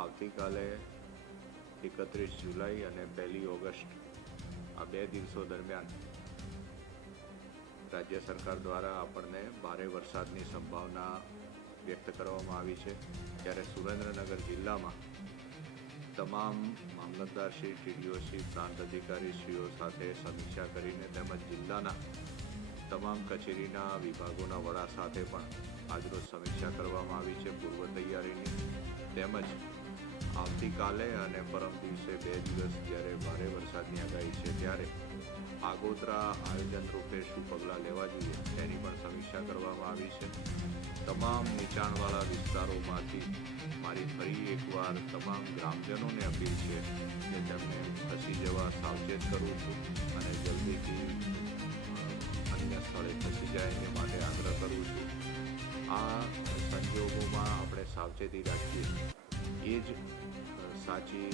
આવતીકાલે 31 જુલાઈ અને 1 ઓગસ્ટ આ 2 દિવસો દરમિયાન રાજ્ય સરકાર દ્વારા આપણને ભારે વરસાદની સંભાવના વ્યક્ત કરવામાં આવી છે। ત્યારે સુરેન્દ્રનગર જિલ્લામાં તમામ મામલતદારશ્રી, ટીડીઓશ્રી, પ્રાંત અધિકારીશ્રીઓ સાથે સમીક્ષા કરીને તેમજ જિલ્લાના તમામ કચેરીના વિભાગોના વડા સાથે પણ આજરોજ સમીક્ષા કરવામાં આવી છે પૂર્વ તૈયારીની। તેમજ આવતીકાલે અને પરમ દિવસે 2 દિવસ જ્યારે ભારે વરસાદની આગાહી છે ત્યારે આગોતરા આયોજન રૂપે શું પગલાં લેવા જોઈએ તેની પણ સમીક્ષા કરવામાં આવી છે। તમામ નીચાણવાળા વિસ્તારોમાંથી મારી ફરી એકવાર તમામ ગ્રામજનોને અપીલ છે કે તેમને ખસી જવા સાવચેત કરું છું અને જલ્દીથી અન્ય સ્થળે ખસી જાય એ માટે આગ્રહ કરું છું। આ સંજોગોમાં આપણે સાવચેતી રાખીએ એ જ સાચી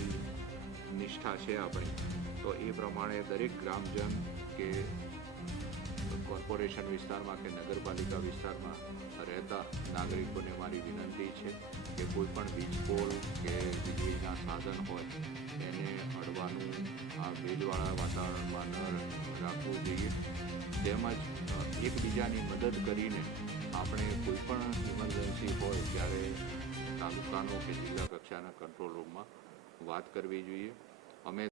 નિષ્ઠા છે આપણી। તો એ પ્રમાણે દરેક ગ્રામજન કે કોર્પોરેશન વિસ્તારમાં કે નગરપાલિકા વિસ્તારમાં રહેતા નાગરિકોને મારી વિનંતી છે કે કોઈ પણ વીજપોલ કે વીજળીના સાધન હોય એને અડવાનું આ ભેજવાળા વાતાવરણમાં ન રાખવું જોઈએ। તેમજ એકબીજાની મદદ કરીને આપણે કોઈ પણ ઇમરજન્સી હોય ત્યારે તાલુકાનો કે જિલ્લા કક્ષાના કંટ્રોલ રૂમમાં વાત કરવી જોઈએ। અમે